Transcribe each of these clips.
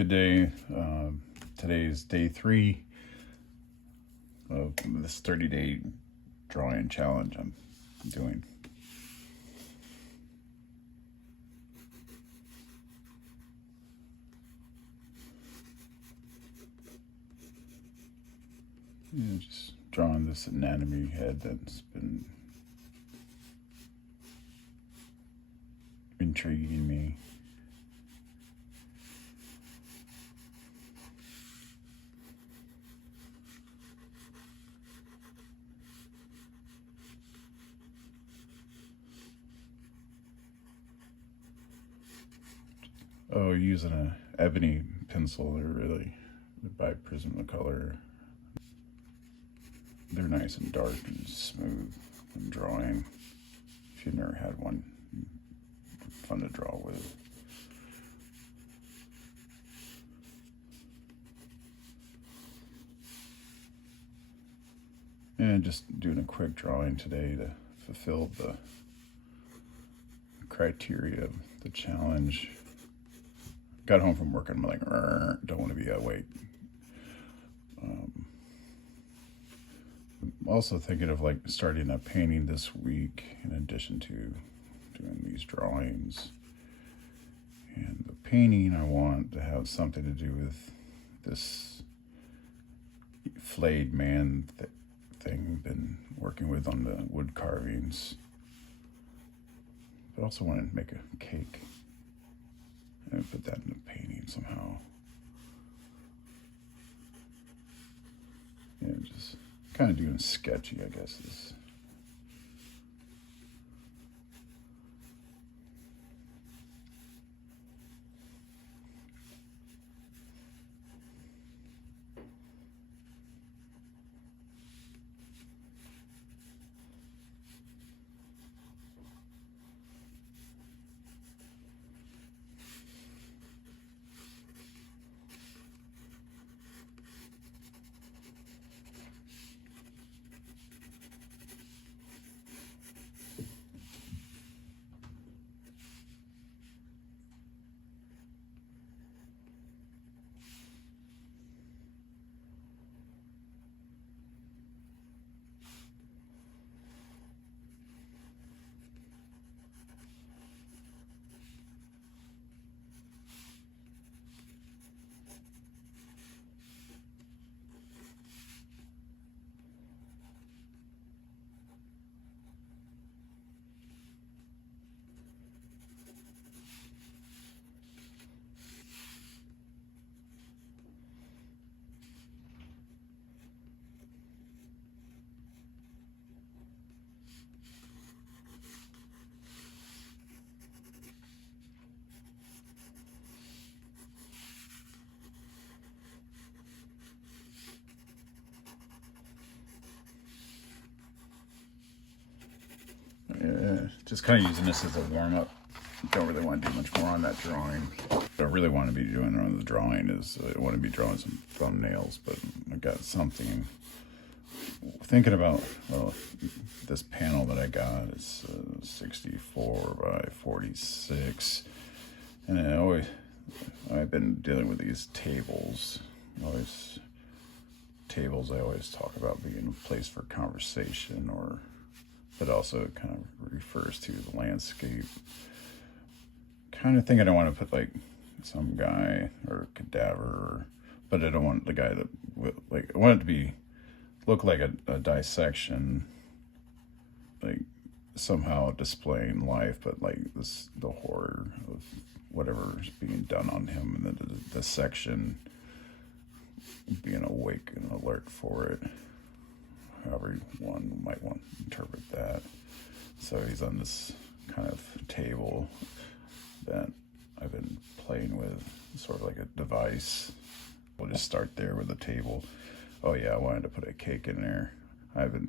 Good day. Today is day 3 of this 30-day drawing challenge I'm doing. Just drawing this anatomy head that's been intriguing me. Oh, using a ebony pencil, they're by Prismacolor. They're nice and dark and smooth and drawing. If you've never had one, fun to draw with. And just doing a quick drawing today to fulfill the criteria of the challenge. Got home from work and I'm like, don't want to be awake. I'm also thinking of like starting a painting this week in addition to doing these drawings. And the painting, I want to have something to do with this flayed man thing I've been working with on the wood carvings. But I also want to make a cake and put that in the painting somehow. Yeah, just kind of doing sketchy, I guess. Just kind of using this as a warm-up. Don't really want to do much more on that drawing. What I really want to be doing on the drawing is I want to be drawing some thumbnails, but I got something. Thinking about, well, this panel that I got is 64 by 46, and I've been dealing with these tables. Tables I always talk about being a place for conversation, but also it kind of refers to the landscape. Kind of thinking I want to put like some guy or cadaver, but I don't want the guy I want it to look like a dissection, like somehow displaying life, but like the horror of whatever is being done on him, and then the dissection being awake and alert for it. However one might want to interpret that. So he's on this kind of table that I've been playing with, sort of like a device. We'll just start there with the table. Oh yeah, I wanted to put a cake in there. I have a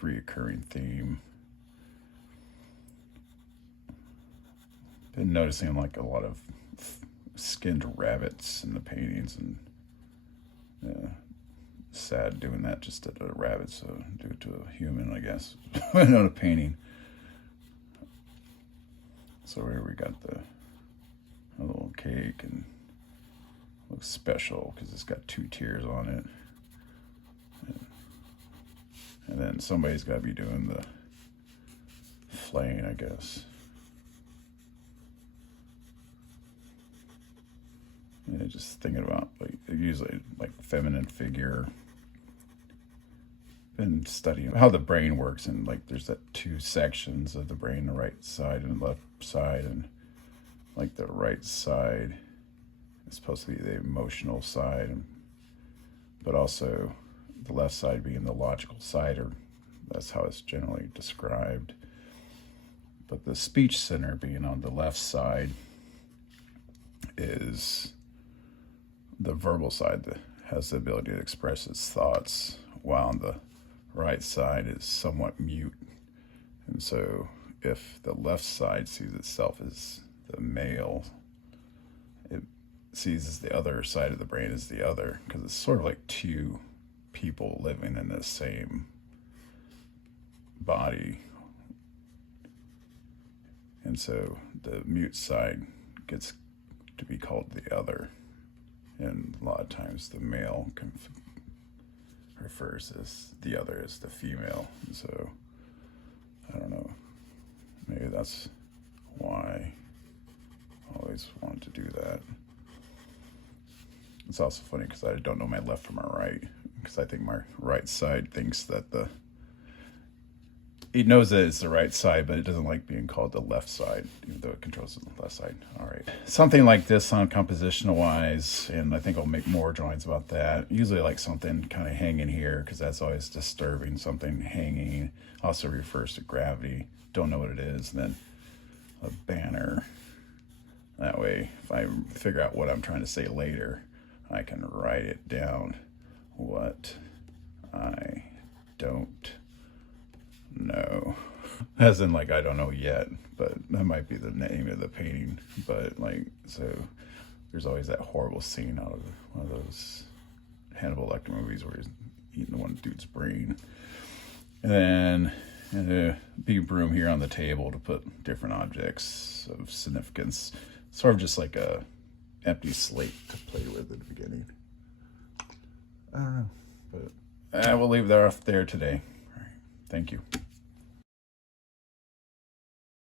reoccurring theme. Been noticing like a lot of skinned rabbits in the paintings, and sad doing that just to a rabbit, so do it to a human, I guess. Not a painting. So here we got a little cake, and looks special because it's got 2 tiers on it. And then somebody's got to be doing the flaying, I guess. Yeah, just thinking about like usually like feminine figure. Been studying how the brain works, and like there's that 2 sections of the brain, the right side and the left side, and like the right side is supposed to be the emotional side, but also the left side being the logical side, or that's how it's generally described. But the speech center being on the left side is the verbal side that has the ability to express its thoughts, while on the right side is somewhat mute. And so if the left side sees itself as the male, it sees as the other side of the brain as the other, because it's sort of like 2 people living in the same body. And so the mute side gets to be called the other, and a lot of times the male refers as the other as the female. And so I don't know, maybe that's why I always wanted to do that. It's also funny because I don't know my left from my right, because I think my right side thinks that it knows that it's the right side, but it doesn't like being called the left side, even though it controls the left side. All right. Something like this on compositional wise, and I think I'll make more drawings about that. Usually like something kind of hanging here, because that's always disturbing. Something hanging also refers to gravity. Don't know what it is. And then a banner. That way, if I figure out what I'm trying to say later, I can write it down. What I don't know. As in, like, I don't know yet, but that might be the name of the painting. But, like, so there's always that horrible scene out of one of those Hannibal Lecter movies where he's eating one dude's brain. And then a big broom here on the table to put different objects of significance. Sort of just like a empty slate to play with at the beginning. I don't know, but we'll leave that off there today. All right. Thank you.